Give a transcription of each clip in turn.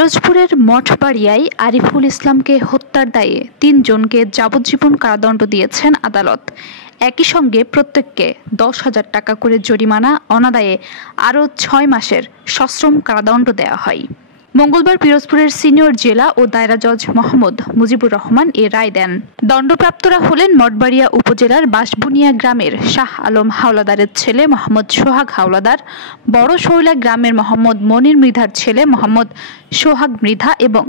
পিরোজপুরের মঠবাড়িয়ায় আরিফুল ইসলামকে হত্যার দায়ে ৩ জনকে যাবজ্জীবন কারাদণ্ড দিয়েছেন আদালত। একই সঙ্গে প্রত্যেককে ১০,০০০ টাকা করে জরিমানা, অনাদায়ে আরও ৬ মাসের সশ্রম কারাদণ্ড দেওয়া হয়। মঙ্গলবার পিরোজপুরের সিনিয়র জেলা ও দায়রা জজ মোহাম্মদ মুজিবুর রহমান এ রায় দেন। দণ্ডপ্রাপ্তরা হলেন মঠবাড়িয়া উপজেলার বাঁশবুনিয়া গ্রামের শাহ আলম হাওলাদারের ছেলে মোহাম্মদ সোহাগ হাওলাদার, বড় শৌলা গ্রামের মোহাম্মদ মনির মৃধার ছেলে মোহাম্মদ সোহাগ মৃধা এবং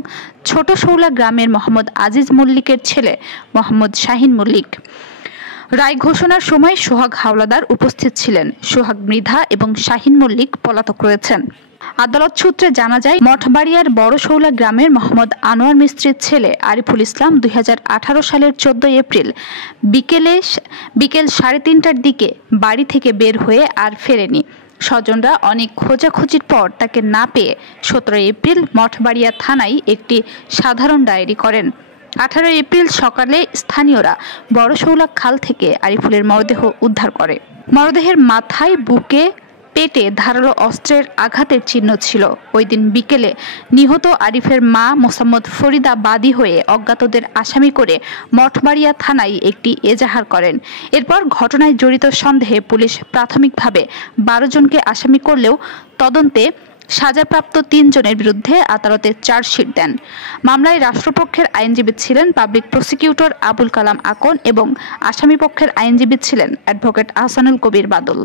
ছোট শৌলা গ্রামের মোহাম্মদ আজিজ মল্লিকের ছেলে মোহাম্মদ শাহিন মল্লিক। রায় ঘোষণার সময় সোহাগ হাওলাদার উপস্থিত ছিলেন। সোহাগ মৃধা এবং শাহিন মল্লিক পলাতক রয়েছেন। আদালত সূত্রে জানা যায়, মঠবাড়িয়ার বড় শৌলা গ্রামের মোহাম্মদ আনোয়ার মিস্ত্রির ছেলে আরিফুল ইসলাম ২০১৮ সালের ১৪ এপ্রিল বিকেল ৩:৩০টার দিকে বাড়ি থেকে বের হয়ে আর ফেরেনি। স্বজনরা অনেক খোঁজাখুঁজির পর তাকে না পেয়ে ১৭ এপ্রিল মঠবাড়িয়া থানায় একটি সাধারণ ডায়েরি করেন। ১৮ এপ্রিল সকালে স্থানীয়রা বড় শৌলা খাল থেকে আরিফুলের মরদেহ উদ্ধার করে। মরদেহের মাথায়, বুকে, পেটে ধারালো অস্ত্রের আঘাতের চিহ্ন ছিল। ওই দিন বিকেলে নিহত আরিফের মা মোসাম্মদ ফরিদা বাদী হয়ে অজ্ঞাতদের আসামি করে মঠবাড়িয়া থানায় একটি এজাহার করেন। এরপর ঘটনায় জড়িত সন্দেহে পুলিশ প্রাথমিকভাবে ১২ জনকে আসামি করলেও তদন্তে সাজাপ্রাপ্ত ৩ জনের বিরুদ্ধে আদালতে চার্জশিট দেন। মামলায় রাষ্ট্রপক্ষের আইনজীবী ছিলেন পাবলিক প্রসিকিউটর আবুল কালাম আকন এবং আসামিপক্ষের আইনজীবী ছিলেন অ্যাডভোকেট আহসানুল কবির বাদল।